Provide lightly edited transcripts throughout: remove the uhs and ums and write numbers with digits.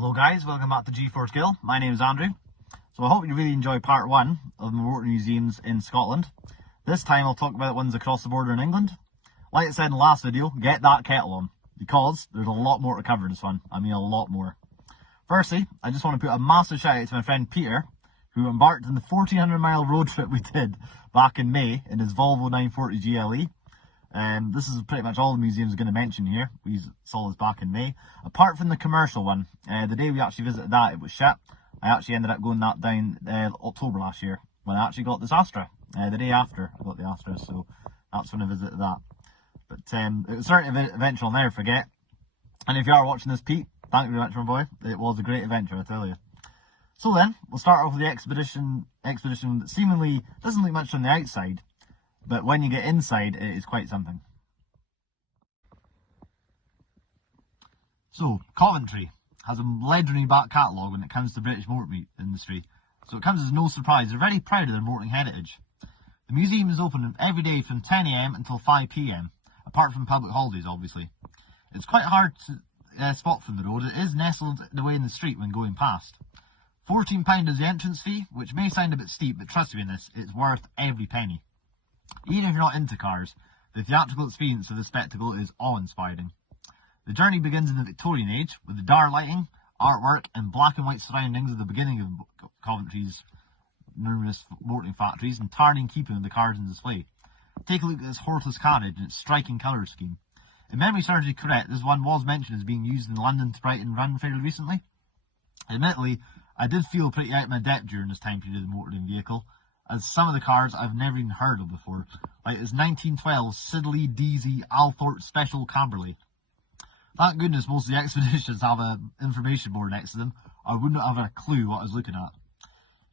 Hello guys, welcome back to G4 Skill. My name is Andrew. So I hope you really enjoy part 1 of the motor museums in Scotland. This time I'll talk about ones across the border in England. Like I said in the last video, get that kettle on, because there's a lot more to cover this one. I mean a lot more. Firstly, I just want to put a massive shout out to my friend Peter, who embarked on the 1400-mile road trip we did back in May in his Volvo 940 GLE. This is pretty much all the museums I'm going to mention here. We saw this back in May. Apart from the commercial one, the day we actually visited that, it was shit. I actually ended up going that down October last year, when I actually got this Astra. The day after I got the Astra, so that's when I visited that. But it was certainly an adventure I'll never forget. And if you are watching this, Pete, thank you very much, my boy. It was a great adventure, I tell you. So then, we'll start off with the expedition that seemingly doesn't look much on the outside, but when you get inside, it is quite something. So, Coventry has a legendary back catalogue when it comes to British motor industry, so it comes as no surprise. They're very proud of their motoring heritage. The museum is open every day from 10 AM until 5 PM, apart from public holidays obviously. It's quite hard to spot from the road. It is nestled away in the street when going past. £14 is the entrance fee, which may sound a bit steep, but trust me in this, it's worth every penny. Even if you're not into cars, the theatrical experience of the spectacle is awe-inspiring. The journey begins in the Victorian age, with the dark lighting, artwork and black and white surroundings of the beginning of Coventry's numerous motoring factories, entirely in keeping with the cars in display. Take a look at this horseless carriage and its striking colour scheme. If memory serves me correct, this one was mentioned as being used in the London to Brighton run fairly recently. Admittedly, I did feel pretty out of my depth during this time period of the motoring vehicle, as some of the cars I've never even heard of before, like this 1912 Siddeley DZ Althorpe Special Camberley. Thank goodness most of the expeditions have an information board next to them, or I wouldn't have a clue what I was looking at.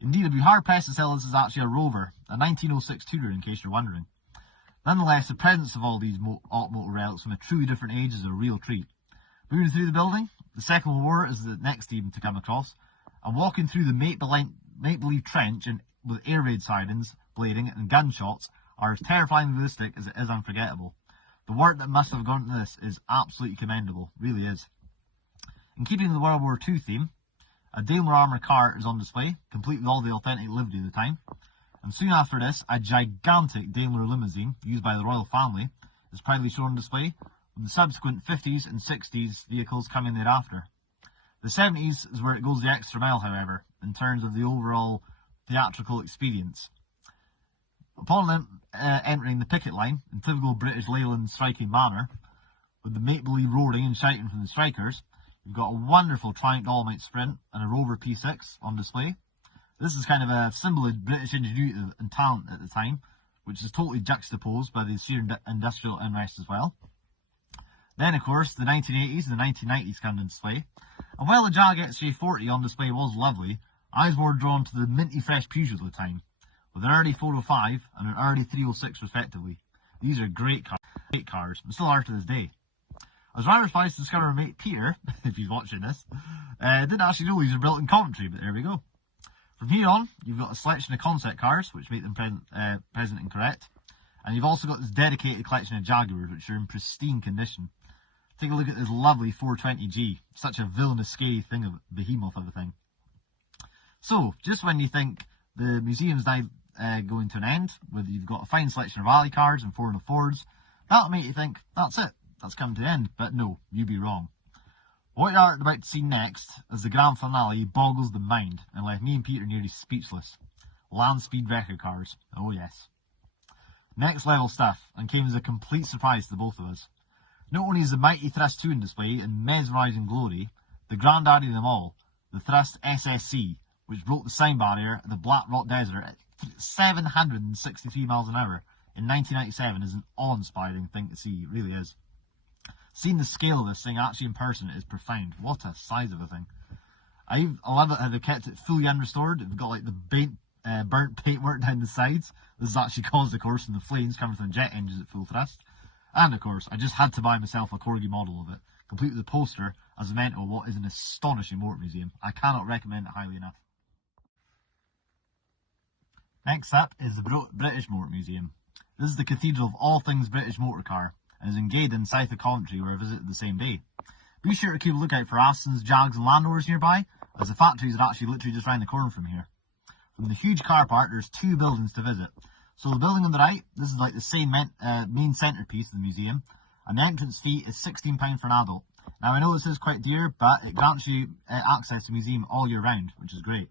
Indeed, I'd be hard pressed to tell this is actually a Rover, a 1906 Tudor in case you're wondering. Nonetheless, the presence of all these motor relics from a truly different age is a real treat. Moving through the building, the Second World War is the next theme to come across, and walking through the make-believe trench and with air raid sirens, blading and gunshots are as terrifyingly realistic as it is unforgettable. The work that must have gone into this is absolutely commendable, really is. In keeping with the World War II theme, a Daimler armoured car is on display, complete with all the authentic livery of the time. And soon after this, a gigantic Daimler limousine, used by the royal family, is proudly shown on display, with the subsequent 50s and 60s vehicles coming thereafter. The 70s is where it goes the extra mile, however, in terms of the overall theatrical experience. Upon entering the picket line, in typical British Leyland striking manner, with the make-believe roaring and shouting from the strikers, you've got a wonderful Triumph Dolomite Sprint and a Rover P6 on display. This is kind of a symbol of British ingenuity and talent at the time, which is totally juxtaposed by the sheer industrial unrest as well. Then, of course, the 1980s and the 1990s come into display. And while the Jag XJ40 on display was lovely, I was more drawn to the minty fresh Peugeot at the time, with an early 405 and an early 306 respectively. These are great cars, and still are to this day. I was rather surprised to discover my mate Peter, if he's watching this, didn't actually know these are built in Coventry, but there we go. From here on, you've got a selection of concept cars, which make them present and correct, and you've also got this dedicated collection of Jaguars, which are in pristine condition. Take a look at this lovely 420G, such a villainous, scary thing, of behemoth of a thing. So, just when you think the museum's now going to an end, whether you've got a fine selection of rally cars and 404s, that'll make you think, that's it, that's come to an end. But no, you'd be wrong. What you are about to see next, as the grand finale, boggles the mind and left me and Peter nearly speechless. Land speed record cars, oh yes. Next level stuff, and came as a complete surprise to both of us. Not only is the mighty Thrust 2 in display in mesmerising glory, the granddaddy of them all, the Thrust SSC, which broke the sound barrier in the Black Rock Desert at 763 miles an hour in 1997, is an awe-inspiring thing to see, it really is. Seeing the scale of this thing actually in person is profound. What a size of a thing. I love it how they've kept it fully unrestored. They've got like the burnt paintwork down the sides. This is actually caused, of course, from the flames coming from the jet engines at full thrust. And of course, I just had to buy myself a corgi model of it, complete with a poster as a memento of what is an astonishing motor museum. I cannot recommend it highly enough. Next up is the British Motor Museum. This is the cathedral of all things British motor car, and is in Gaydon, south of Coventry, where I visited the same day. Be sure to keep a lookout for Astons, Jags and Land Rovers nearby, as the factories are actually literally just round the corner from here. From the huge car park, there's 2 buildings to visit. So the building on the right, this is like the same main centrepiece of the museum, and the entrance fee is £16 for an adult. Now I know this is quite dear, but it grants you access to the museum all year round, which is great.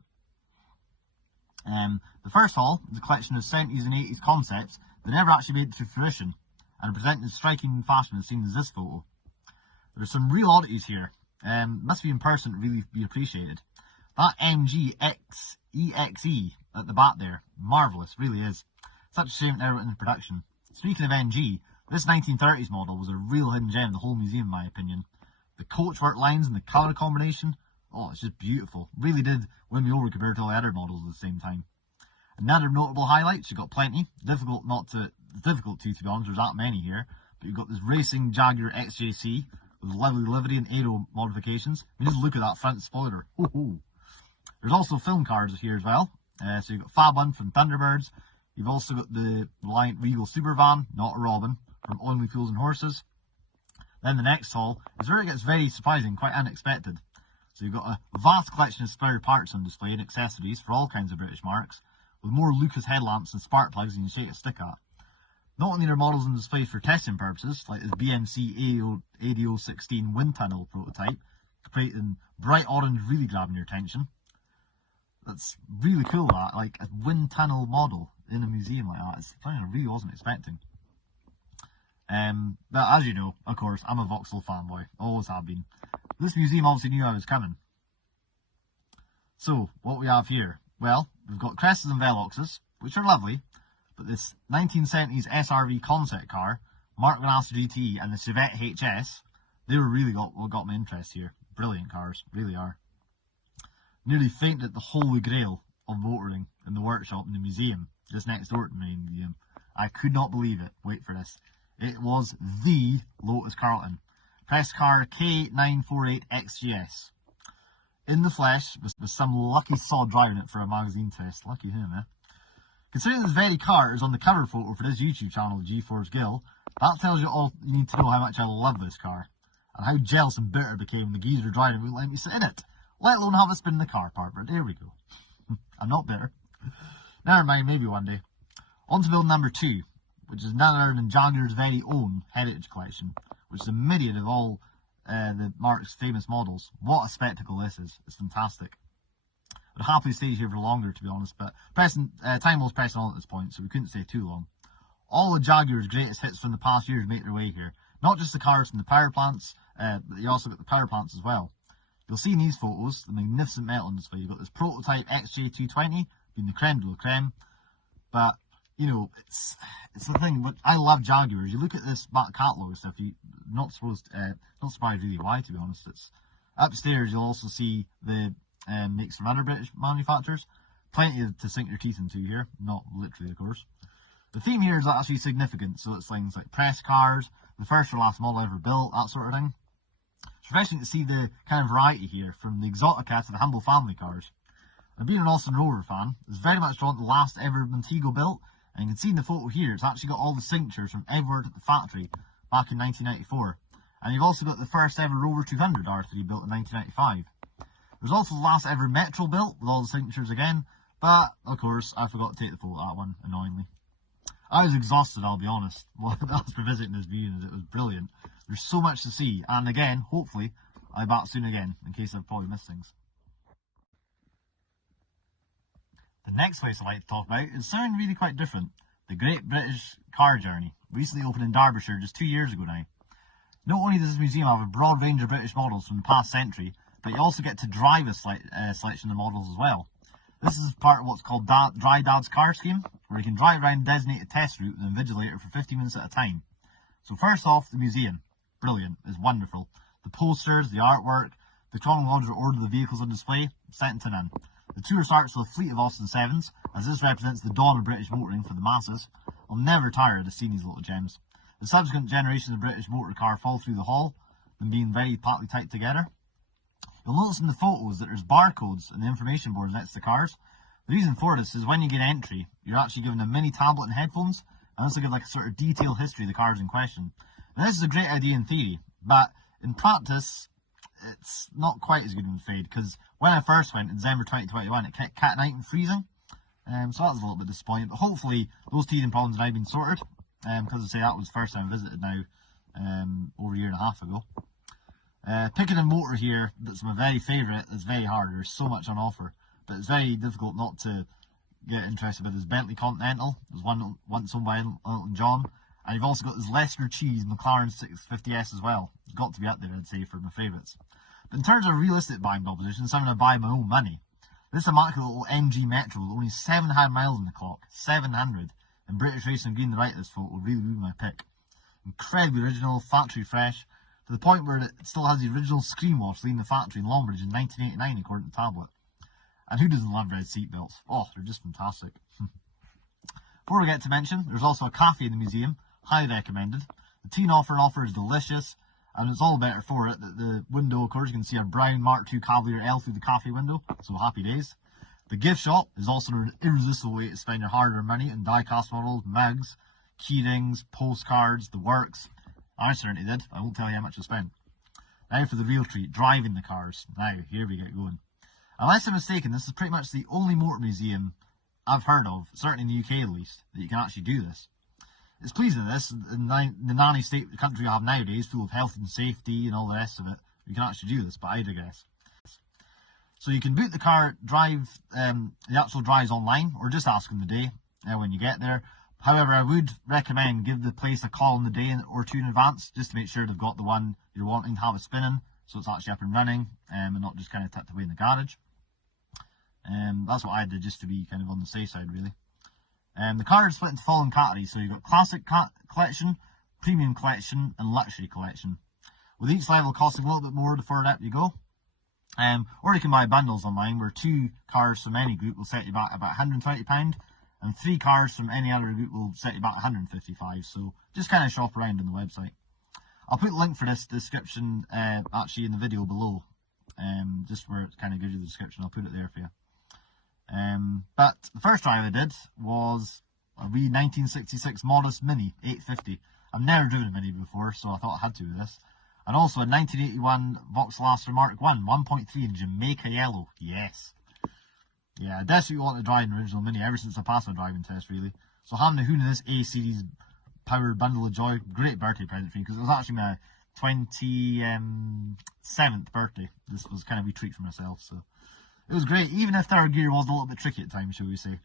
The first hall is a collection of 70s and 80s concepts that never actually made it to fruition, and are presented in striking fashion as seen as this photo. There's some real oddities here. Must be in person to really be appreciated. That MG EXE at the back there, marvellous, really is. Such a shame it never went into production. Speaking of MG, this 1930s model was a real hidden gem of the whole museum in my opinion. The coachwork lines and the colour combination, oh, it's just beautiful. Really did win me over compared to all the other models at the same time. Another notable highlights, you've got plenty. Difficult to be honest, there's that many here. But you've got this racing Jaguar XJC with lovely livery and aero modifications. I mean, just look at that front spoiler. Ooh. There's also film cars here as well. So you've got Fab 1 from Thunderbirds. You've also got the Reliant Regal Supervan, not a Robin, from Only Fools and Horses. Then the next hall is where it gets very surprising, quite unexpected. So you've got a vast collection of spare parts on display and accessories for all kinds of British marques, with more Lucas headlamps and spark plugs than you can shake a stick at. Not only are models on display for testing purposes, like this BMC ADO16 wind tunnel prototype, creating bright orange really grabbing your attention. That's really cool, that, like a wind tunnel model in a museum like that. It's something I really wasn't expecting. But as you know, of course, I'm a Vauxhall fanboy, always have been. This museum obviously knew I was coming. So, what we have here? Well, we've got Crestas and Veloxes, which are lovely, but this 1970s SRV concept car, Mark Van Aster GT and the Chevette HS, they were really what got my interest here. Brilliant cars, really are. Nearly fainted at the holy grail of motoring in the workshop in the museum, just next door to the main museum. I could not believe it. Wait for this. It was the Lotus Carlton. Press car K948XGS. In the flesh, with some lucky sod driving it for a magazine test. Lucky him, eh? Considering this very car is on the cover photo for this YouTube channel, G-Force Gill, that tells you all you need to know how much I love this car. And how jealous and bitter I became when the geezer driving wouldn't let me sit in it. Let alone have a spin in the car park, but there we go. I'm not bitter. Never mind, maybe one day. On to build number 2, which is none other than Jaguar's very own Heritage Collection, which is a myriad of all the marque's famous models. What a spectacle this is. It's fantastic. I'd happily stay here for longer, to be honest, but time was pressing on at this point, so we couldn't stay too long. All the Jaguar's greatest hits from the past years make their way here. Not just the cars from the power plants, but you also got the power plants as well. You'll see in these photos the magnificent metal on display. You've got this prototype XJ220 being the creme de la creme, but you know, it's the thing. But I love Jaguars. You look at this back catalogue stuff. You're not surprised really why, to be honest. It's upstairs. You'll also see the makes from other British manufacturers. Plenty to sink your teeth into here. Not literally, of course. The theme here is actually significant. So it's things like press cars, the first or last model ever built, that sort of thing. It's refreshing to see the kind of variety here, from the Exotica to the humble family cars. And being an Austin Rover fan, it's very much drawn to the last ever Montego built. And you can see in the photo here, it's actually got all the signatures from Edward at the factory back in 1994. And you've also got the first ever Rover 200 R3 built in 1995. There's also the last ever Metro built with all the signatures again. But, of course, I forgot to take the photo of that one, annoyingly. I was exhausted, I'll be honest. Well, that's for visiting this museum. It was brilliant. There's so much to see. And again, hopefully, I'll be back soon again, in case I've probably missed things. The next place I'd like to talk about is something really quite different. The Great British Car Journey, recently opened in Derbyshire just 2 years ago now. Not only does this museum have a broad range of British models from the past century, but you also get to drive a selection of models as well. This is part of what's called Dry Dad's Car Scheme, where you can drive around a designated test route with an invigilator for 50 minutes at a time. So first off, the museum. Brilliant. It's wonderful. The posters, the artwork, the chronological order of the vehicles on display, second to none. The tour starts with a fleet of Austin 7s, as this represents the dawn of British motoring for the masses. I'll never tire of seeing these little gems. The subsequent generations of British motor car fall through the hall, them being very tightly tied together. You'll notice in the photos that there's barcodes and the information boards next to the cars. The reason for this is when you get entry, you're actually given a mini tablet and headphones, and this will give like a sort of detailed history of the cars in question. Now this is a great idea in theory, but in practice, it's not quite as good, I'm afraid, because when I first went in December 2021, it kept cat night and freezing, so that was a little bit disappointing. But hopefully those teething problems have now been sorted, because I say that was the first time I visited now, over a year and a half ago. Picking a motor here that's my very favourite is very hard. There's so much on offer, but it's very difficult not to get interested with this Bentley Continental. There's one once owned by Elton John, and you've also got this Leicester Cheese McLaren 650S as well. It's got to be up there, I'd say, for my favourites. But in terms of realistic buying proposition, something I buy my own money, this immaculate little MG Metro with only 700 miles on the clock, 700, and British Racing Green the right of this photo will really be my pick. Incredibly original, factory fresh, to the point where it still has the original screen wash leaving the factory in Longbridge in 1989 according to Tablet. And who doesn't love red seatbelts? Oh, they're just fantastic. Before we get to mention, there's also a cafe in the museum, highly recommended. The tea offer is delicious, and it's all better for it that the window, of course, you can see a brown Mark II Cavalier L through the cafe window, so happy days. The gift shop is also an irresistible way to spend your hard-earned money in die-cast models, mugs, key rings, postcards, the works. I certainly did. I won't tell you how much I spent. Now for the real treat, driving the cars. Now, here we get going. Unless I'm mistaken, this is pretty much the only motor museum I've heard of, certainly in the UK at least, that you can actually do this. It's pleasing this, in the nanny state the country we have nowadays, full of health and safety and all the rest of it, you can actually do this, but I digress. So you can book the car, drive, the actual drives online, or just ask on the day when you get there. However, I would recommend give the place a call on the day or two in advance, just to make sure they've got the one you're wanting to have it spinning, so it's actually up and running, and not just kind of tucked away in the garage. That's what I did, just to be kind of on the safe side, really. The car is split into following categories, so you've got Classic Collection, Premium Collection, and Luxury Collection, with each level costing a little bit more the further up you go. Or you can buy bundles online, where 2 cars from any group will set you back about £120, and 3 cars from any other group will set you back £155, so just kind of shop around on the website. I'll put a link for this description actually in the video below, just where it kind of gives you the description. I'll put it there for you. But the first drive I did was a wee 1966 Modus Mini 850. I've never driven a Mini before, so I thought I had to with this. And also a 1981 Vauxhall Astra Mark 1 1.3 in Jamaica Yellow. Yes. Yeah, I desperately wanted to drive an original Mini ever since I passed my driving test, really. So having the Hoon in this A-Series powered bundle of joy, great birthday present for me, because it was actually my 27th birthday. This was kind of a wee treat for myself, so it was great, even if third gear was a little bit tricky at times, shall we say.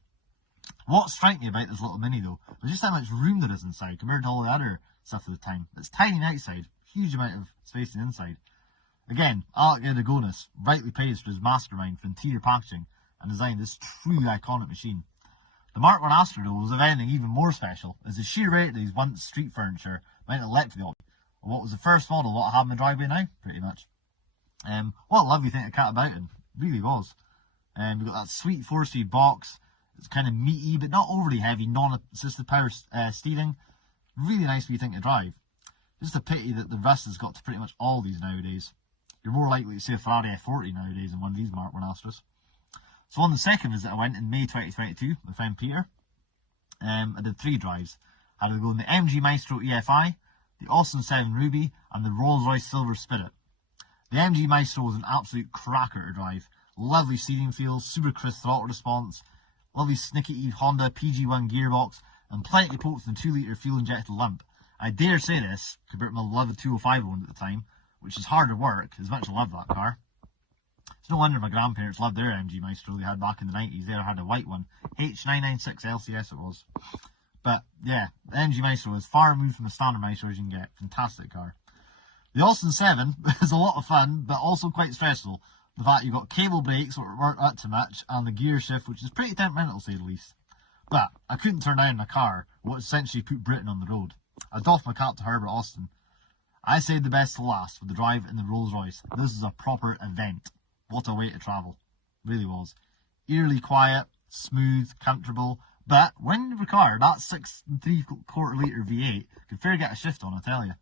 What struck me about this little Mini, though, was just how much room there is inside compared to all the other stuff at the time. It's tiny on the outside, huge amount of space on the inside. Again, Alec Edegonis rightly praised for his mastermind for interior packaging and designed this truly iconic machine. The Mark 1 Astra, though, was of anything even more special, as the sheer rate of these once street furniture went electric on what was the first model what I have in my driveway now, pretty much. What a lovely thing to cat about in. Really was. We've got that sweet 4-speed box. It's kind of meaty, but not overly heavy, non-assisted power steering. Really nice wee thing to drive. Just a pity that the rust has got to pretty much all these nowadays. You're more likely to see a Ferrari F40 nowadays than one of these Mark 1 Astras. So on the second visit I went in May 2022 with friend Peter. I did 3 drives. I had to go in the MG Maestro EFI, the Austin 7 Ruby, and the Rolls-Royce Silver Spirit. The MG Maestro was an absolute cracker to drive. Lovely steering feel, super crisp throttle response, lovely snickety Honda PG1 gearbox, and plenty of poke from the 2-litre fuel-injected lump. I dare say this, compared to my beloved 205 one at the time, which is harder work, as much as I love that car. It's no wonder my grandparents loved their MG Maestro they had back in the 90s. They had a white one, H996 LCS it was. But yeah, the MG Maestro is far removed from the standard Maestro as you can get. Fantastic car. The Austin 7 is a lot of fun, but also quite stressful. The fact you've got cable brakes, which weren't that too much, and the gear shift, which is pretty temperamental, to say the least. But I couldn't turn down a car, what essentially put Britain on the road. I doffed my cap to Herbert Austin. I saved the best to last with the drive in the Rolls Royce. This is a proper event. What a way to travel. Really was. Eerily quiet, smooth, comfortable. But when in the car, that 6 3/4 litre V8 could fair get a shift on, I tell you.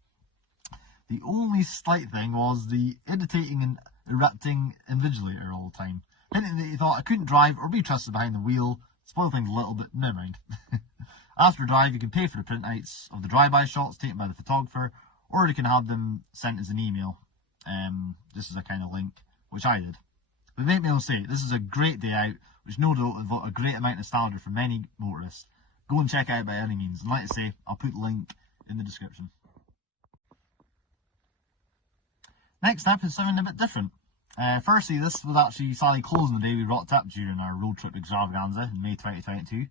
The only slight thing was the irritating and erupting invigilator all the time. Hinting that he thought I couldn't drive or be trusted behind the wheel. Spoiled things a little bit, never mind. After a drive, you can pay for the printouts of the drive-by shots taken by the photographer, or you can have them sent as an email. This is a kind of link, which I did. But make me all say, this is a great day out, which no doubt will evoke a great amount of nostalgia for many motorists. Go and check it out by any means, and like I say, I'll put the link in the description. Next up is something a bit different. Firstly, this was actually sadly closing the day we rocked up during our road trip extravaganza in May 2022.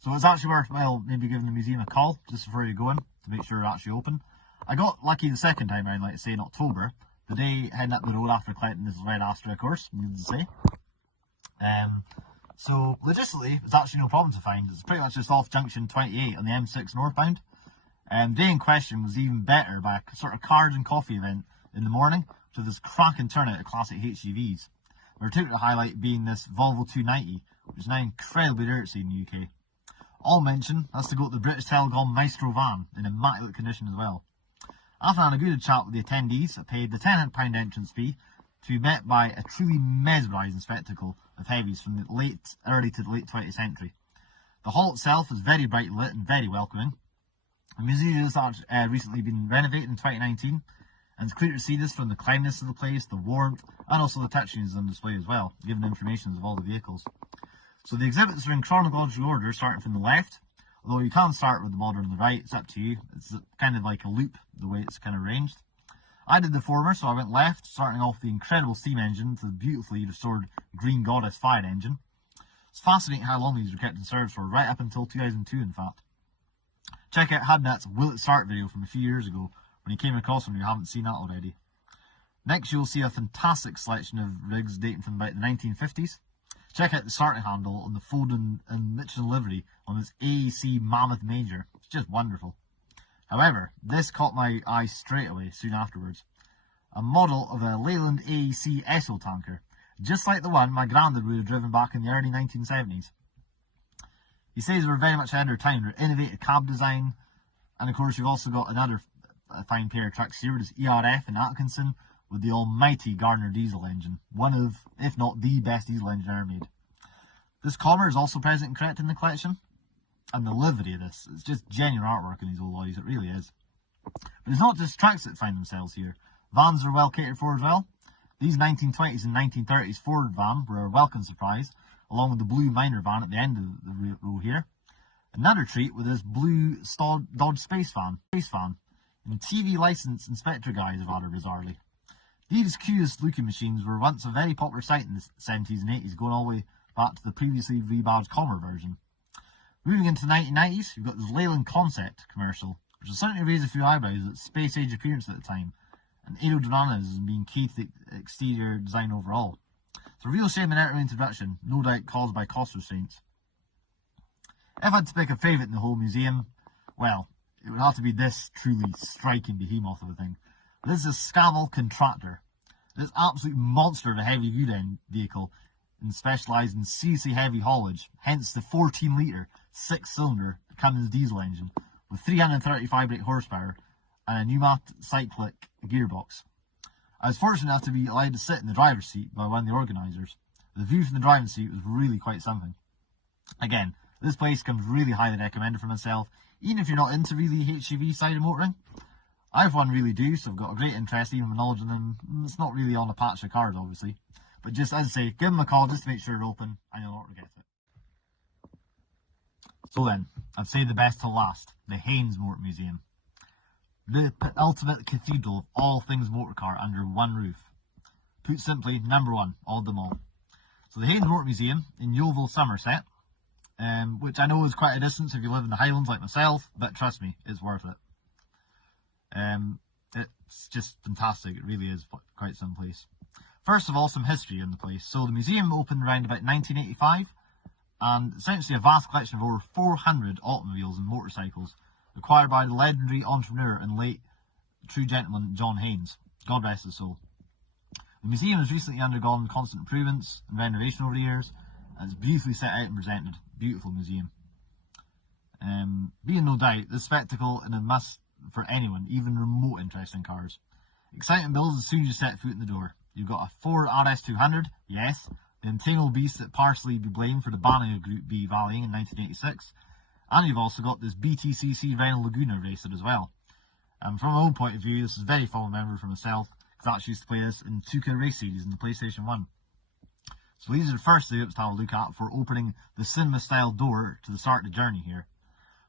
So it's actually worthwhile maybe giving the museum a call just before you go in to make sure they're actually open. I got lucky the second time around, like I say, in October, the day heading up the road after collecting this red Astra, of course, needless to say. So logistically, it's actually no problem to find. It's pretty much just off junction 28 on the M6 northbound. The day in question was even better by a sort of cars and coffee event in the morning to this cracking turnout of classic HGVs. A particular highlight being this Volvo 290, which is now incredibly dirty in the UK. All mention has to go to the British Telecom Maestro van in immaculate condition as well. After having a good chat with the attendees, I paid the £10 entrance fee to be met by a truly mesmerising spectacle of heavies from the early to the late 20th century. The hall itself is very brightly lit and very welcoming. The museum has recently been renovated in 2019, and it's clear to see this from the cleanliness of the place, the warmth, and also the touchscreens on display as well, giving information of all the vehicles. So the exhibits are in chronological order, starting from the left, although you can start with the model on the right, it's up to you. It's kind of like a loop, the way it's kind of arranged. I did the former, so I went left, starting off the incredible steam engine to the beautifully restored Green Goddess fire engine. It's fascinating how long these were kept in service for, right up until 2002 in fact. Check out Hadnat's Will It Start video from a few years ago, when he came across them if you haven't seen that already. Next you'll see a fantastic selection of rigs dating from about the 1950s. Check out the starting handle on the Foden and Michelin livery on this AEC Mammoth Major. It's just wonderful. However, this caught my eye straight away soon afterwards. A model of a Leyland AEC Esso tanker, just like the one my granddad would have driven back in the early 1970s. He says we're very much ahead of our time, their innovative cab design, and of course you've also got another fine pair of trucks here, this ERF and Atkinson, with the almighty Gardner diesel engine, one of, if not the best diesel engine ever made. This collar is also present and correct in the collection, and the livery of this, it's just genuine artwork in these old lorries, it really is. But it's not just trucks that find themselves here, vans are well catered for as well. These 1920s and 1930s Ford van were a welcome surprise, along with the blue minor van at the end of the row here. Another treat with this blue Dodge Space van, in TV licensed Inspector guise rather bizarrely. These curious looking machines were once a very popular sight in the 70s and 80s, going all the way back to the previously rebadged Commer version. Moving into the 1990s, you've got this Leyland Concept commercial, which will certainly raise a few eyebrows at its space age appearance at the time, and aerodynamism being key to the exterior design overall. It's a real shame in our introduction, no doubt caused by cost restraints. If I had to pick a favourite in the whole museum, well, it would have to be this truly striking behemoth of a thing. This is a Scammell Contractor. This absolute monster of a heavy good-end vehicle and specialised in seriously heavy haulage, hence the 14-litre, 6-cylinder Cummins diesel engine with 335 brake horsepower and a pneumatic cyclic gearbox. I was fortunate enough to be allowed to sit in the driver's seat by one of the organisers. The view from the driving seat was really quite something. Again, this place comes really highly recommended for myself, even if you're not into really HGV side of motoring. I for one really do, so I've got a great interest even with knowledge in them. It's not really on a patch of cars obviously, but just as I say, give them a call just to make sure they're open and you'll not regret it. So then, I'd say the best till last, the Haynes Motor Museum. The ultimate cathedral of all things motorcar under one roof. Put simply, number one of them all. So the Haynes Motor Museum in Yeovil, Somerset, which I know is quite a distance if you live in the Highlands like myself, but trust me, it's worth it. It's just fantastic, it really is quite some place. First of all, some history in the place. So the museum opened around about 1985, and essentially a vast collection of over 400 automobiles and motorcycles acquired by the legendary entrepreneur and late true gentleman John Haynes. God rest his soul. The museum has recently undergone constant improvements and renovation over the years, and it's beautifully set out and presented. Beautiful museum. Being no doubt, this spectacle and a must for anyone, even remote interest in cars. Exciting builds as soon as you set foot in the door. You've got a Ford RS200, yes, the internal beast that partially be blamed for the banning of Group B rallying in 1986, and you've also got this BTCC Renault Laguna racer as well. From my own point of view, this is very fond memory for myself, because I actually used to play this in 2K Race Series in the PlayStation 1. So these are the first layouts to have a look at for opening the cinema-style door to the start of the journey here.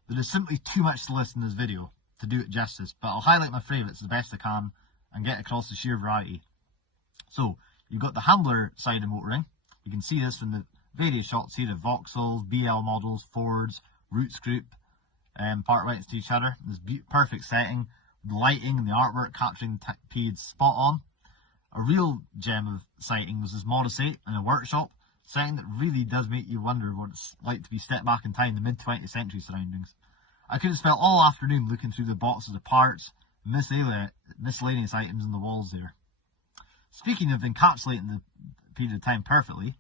There is simply too much to list in this video to do it justice, but I'll highlight my favourites the best I can and get across the sheer variety. So, you've got the humbler side of motoring. You can see this from the various shots here of Vauxhalls, BL models, Fords, Roots Group, parked right next to each other. This perfect setting, the lighting and the artwork capturing the periods spot on. A real gem of sighting was this Modus 8 in a workshop, setting that really does make you wonder what it's like to be stepped back in time, the mid-20th century surroundings. I could have spent all afternoon looking through the boxes of parts, miscellaneous items in the walls there. Speaking of encapsulating the period of time perfectly,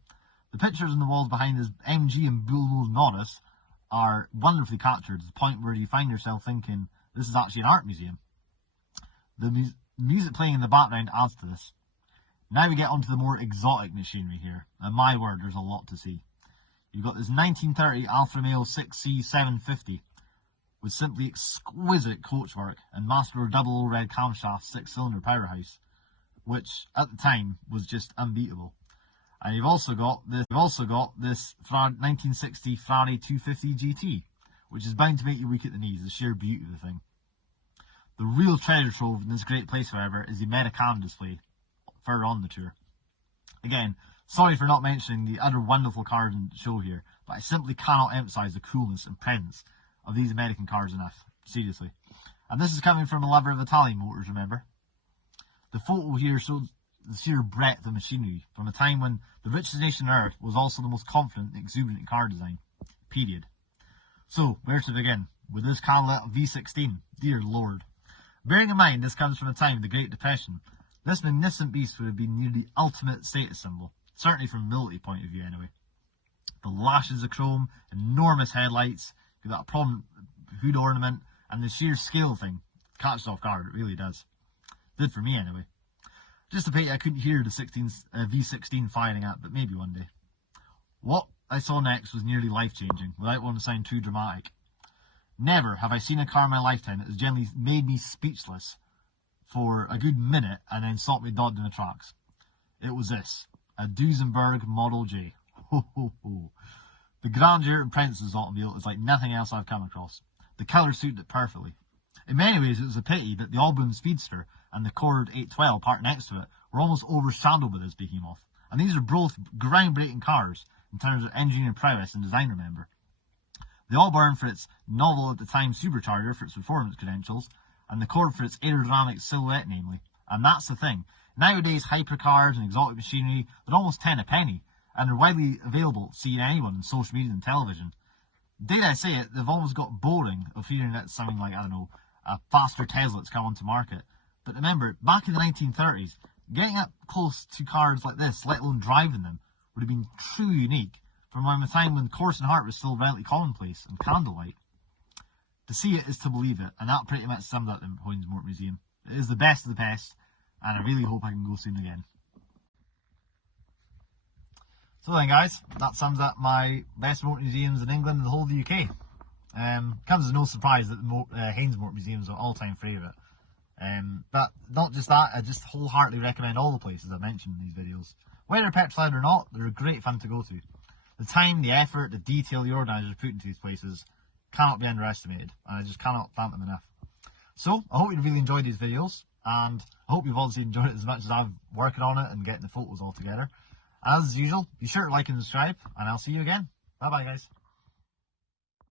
the pictures on the walls behind this MG and bullnose Modus are wonderfully captured to the point where you find yourself thinking this is actually an art museum. The music playing in the background adds to this. Now we get onto the more exotic machinery here, and my word, there's a lot to see. You've got this 1930 Alfa Romeo 6C 750 with simply exquisite coachwork and master double red camshaft 6-cylinder powerhouse, which at the time was just unbeatable. And you've also got this 1960 Ferrari 250 GT, which is bound to make you weak at the knees, the sheer beauty of the thing. The real treasure trove in this great place, however, is the Americana display further on the tour. Again, sorry for not mentioning the other wonderful cars in the show here, but I simply cannot emphasise the coolness and presence of these American cars enough. Seriously. And this is coming from a lover of Italian motors, remember? The photo here shows the sheer breadth of machinery from a time when the richest nation on earth was also the most confident and exuberant car design. Period. So, where to begin? With this Cadillac V16, dear lord. Bearing in mind this comes from a time of the Great Depression, this magnificent beast would have been near the ultimate status symbol, certainly from a military point of view anyway. The lashes of chrome, enormous headlights, you've got a prominent hood ornament, and the sheer scale thing catches off guard, it really does. Did for me anyway. Just a pity I couldn't hear the V16 firing at, but maybe one day. What I saw next was nearly life-changing, without wanting to sound too dramatic. Never have I seen a car in my lifetime that has generally made me speechless for a good minute and then stopped me dead in the tracks. It was this, a Duesenberg Model J. Ho ho ho. The grandeur and presence of this automobile is like nothing else I've come across. The colour suited it perfectly. In many ways, it was a pity that the Auburn Speedster and the Cord 812 parked next to it were almost overshadowed by this behemoth. And these are both groundbreaking cars in terms of engineering prowess and design, remember. The Auburn for its novel at the time supercharger for its performance credentials, and the Cord for its aerodynamic silhouette, namely. And that's the thing. Nowadays, hypercars and exotic machinery, they're almost 10 a penny, and they're widely available to see anyone on social media and television. Dare I say it, they've almost got boring of hearing that something like, I don't know, a faster Tesla that's come onto market. But remember, back in the 1930s, getting up close to cars like this, let alone driving them, would have been truly unique from a time when Corse and Heart was still relatively commonplace and candlelight. To see it is to believe it, and that pretty much sums up the Haynes Motor Museum. It is the best of the best, and I really hope I can go soon again. So then guys, that sums up my best motor museums in England and the whole of the UK. Comes as no surprise that the Haynes Motor Museum is an all-time favourite. But not just that, I just wholeheartedly recommend all the places I mentioned in these videos. Whether petrol or not, they're a great fun to go to. The time, the effort, the detail the organisers put into these places cannot be underestimated, and I just cannot thank them enough. So, I hope you really enjoyed these videos, and I hope you've obviously enjoyed it as much as I've working on it and getting the photos all together. As usual, be sure to like and subscribe, and I'll see you again. Bye bye guys.